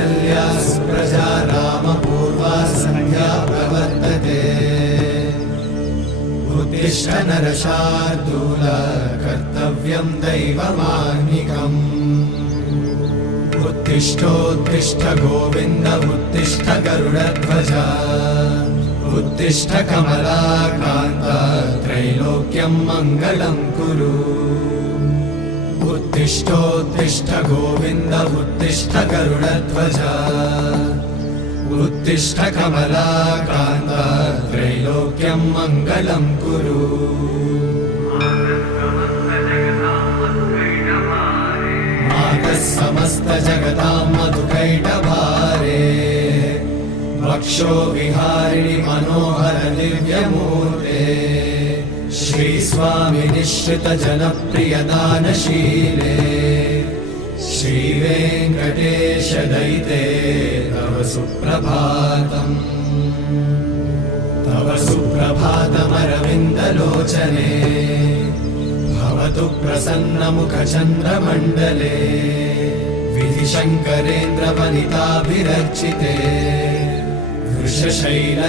कौसल्या सुप्रजा रामपूर्वा सन्ध्या प्रवर्तते उत्तिष्ठ नरशार्दूल कर्तव्यं दैवमाह्निकम् उत्तिष्ठोत्तिष्ठ गोविन्द उत्तिष्ठ गरुडध्वज उत्तिष्ठ कमलाकान्त त्रैलोक्यं मङ्गलं कुरु उत्तिष्ठोत्तिष्ठ गोविन्द उत्तिष्ठ गरुडध्वज उत्तिष्ठ कमलाकान्त त्रैलोक्यं मङ्गलं कुरु मातः समस्त जगतां मधुकैटभारे वक्षो विहारिणि मनोहर दिव्यमूर्ते श्रीस्वामि निश्रित जनप्रिय दानशीले श्रीवेङ्कटेश दयिते तव सुप्रभातम् तव सुप्रभातमरविन्दलोचने भवतु प्रसन्नमुखचन्द्रमण्डले विधिशङ्करेन्द्रवनिताभिरर्चिते वृषशैल